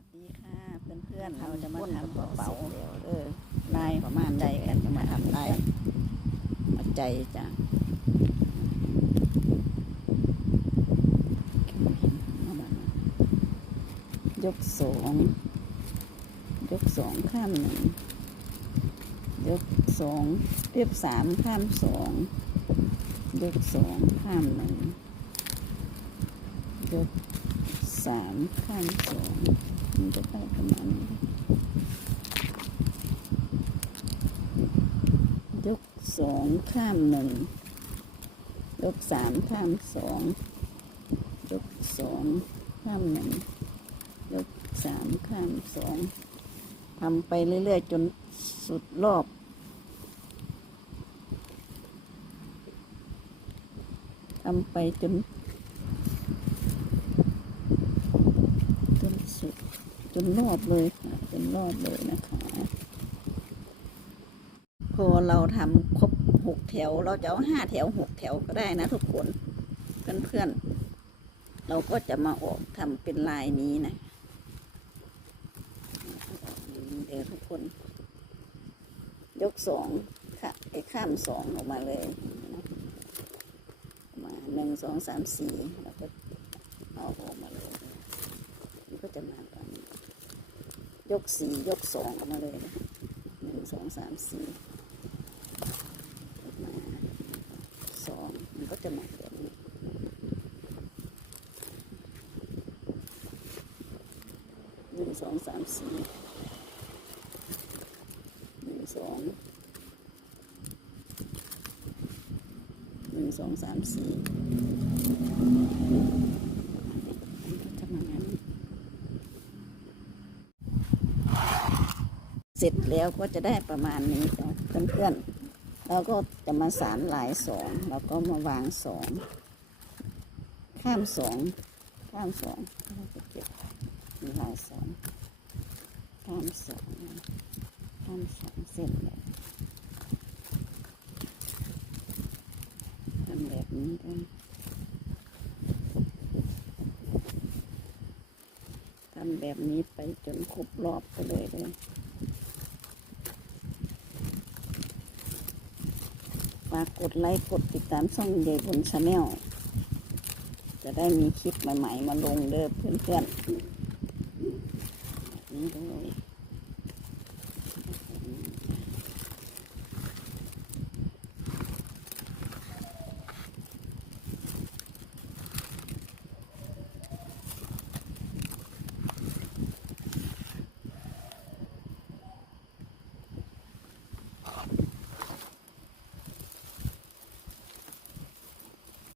วัสดีค่ะเพื่อนๆเราจะมาทำกระเป๋าเออลายประมาณใดกันจะมาทำลายปัจจัยจ้ะยกสองยกสองข้ามหนึ่งยกสองเรียบสามข้ามสองยกสองข้ามหนึ่งยกสามข้ามสอง มันจะได้ประมาณนี้ยกสองข้ามหนึ่งยกสามข้ามสองยกสองข้ามหนึ่งยกสามข้ามสองทำไปเรื่อยๆ จนสุดรอบทำไปจน จนสุด จนรอบเลยค่ะจนรอบเลยนะคะ พอเราทำครบหกแถว เราจะเอาห้าแถวหกแถวก็ได้นะทุกคนเพื่อนๆเราก็จะมาออกทำเป็นลายนี้นะเดี๋ยวทุกคน ยกสองค่ะไอ้ข้ามสองออกมาเลยมาหนึ่งสองสามสี่แล้วก็เอาออกมาเลย มันก็จะมา ยกสี่ยกสองออกมาเลยนะหนึ่งสองสามสี่มาสองมันก็จะมาแบบนี้หนึ่งสองสามสี่หนึ่งสองหนึ่งสองสามสี่มันก็จะมางั้น เสร็จแล้วก็จะได้ประมาณนี้จ้ะเพื่อนๆเราก็จะมาสารลายสองแล้วก็มาวางสองข้ามสองข้ามสองเราจะเก็บมีลายสองข้ามสองข้ามสองเส้นเลยทำแบบนี้ด้วยทำแบบนี้ไปจนครบรอบไปเลยเลย ฝากกดไลค์กดติดตามช่องใหญ่บนชาแนลจะได้มีคลิปใหม่ๆมาลงเด้อเพื่อนๆแบบนี้เลย